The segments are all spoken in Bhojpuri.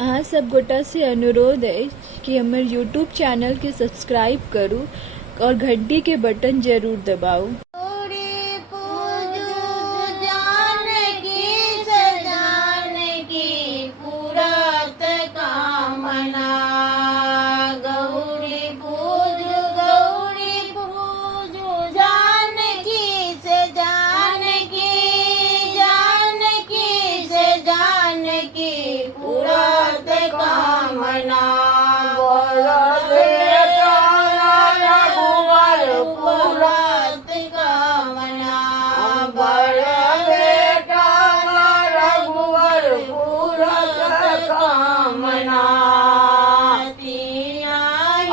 अहाँ सब गोटा से अनुरोध है कि हमर यूट्यूब चैनल के सब्सक्राइब करू और घंटी के बटन जरूर दबाऊ। गौरी पूजू जानकी सजानकी पूरत कामना। गौरी पूजू जानकी से जानकी से जानकी पूरत कामना। पूरत कामना बड़ बेटा रघुवर पूरत कामना।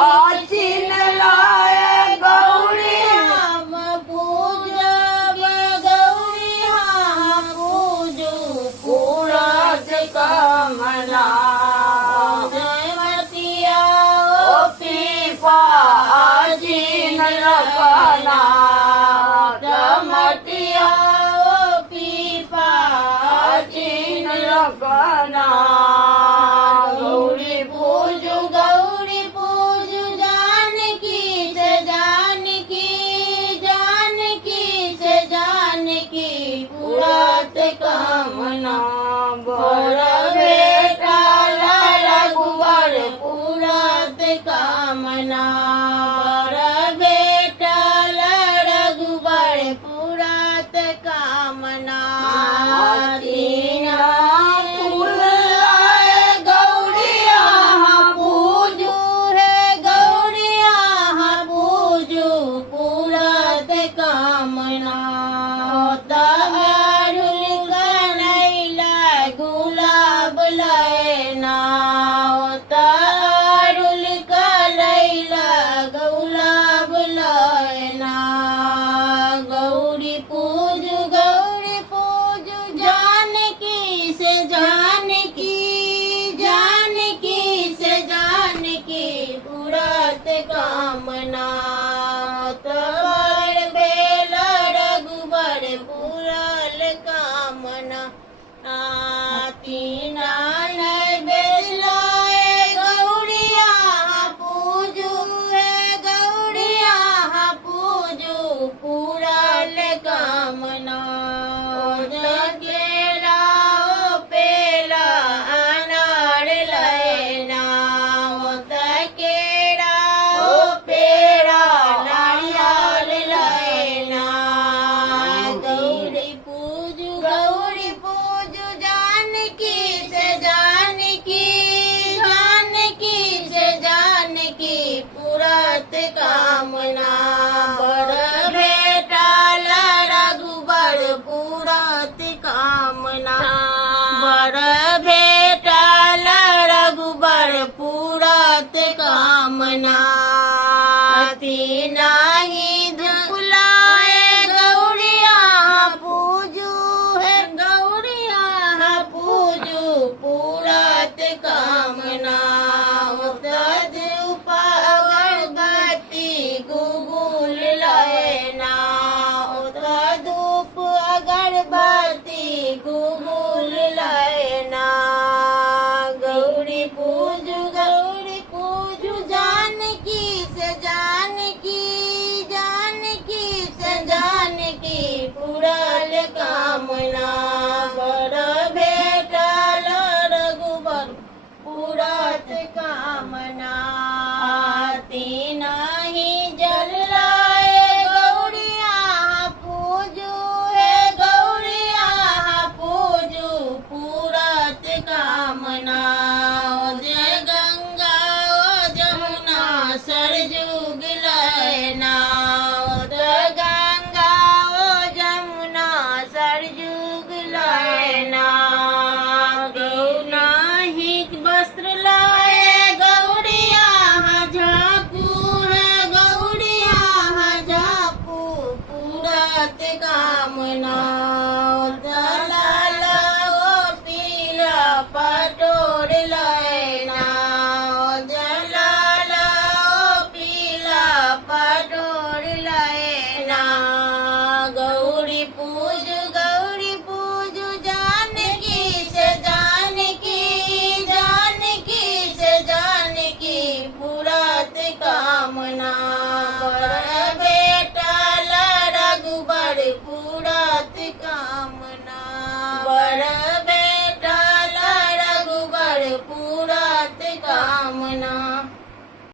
आचिन लाए गौरी हम पूजब गौरी हम पूजू पूरत कामना। जयमतिया ओ पीपा आचिन लगना। जमतिया ओ पीपा आचिन लगना। गौरी पूजू जानकी से जानकी से जानकी पूरत कामना। बड़ बेटा रघुवर पूरत कामना। बड़ बेटा रघुवर पूरत कामना। तीना फूल लाए गौरिया हम पूजू है गौरिया हम पूजू पूरत कामना। तारुल कनैला गुलाब लैना। तारुल कनैला गुलाब लैना। गौरी पूजू जानकी से जानकी से जानकी पूरत कामना। तवर बेल रघुवर पूरल कामना। तीना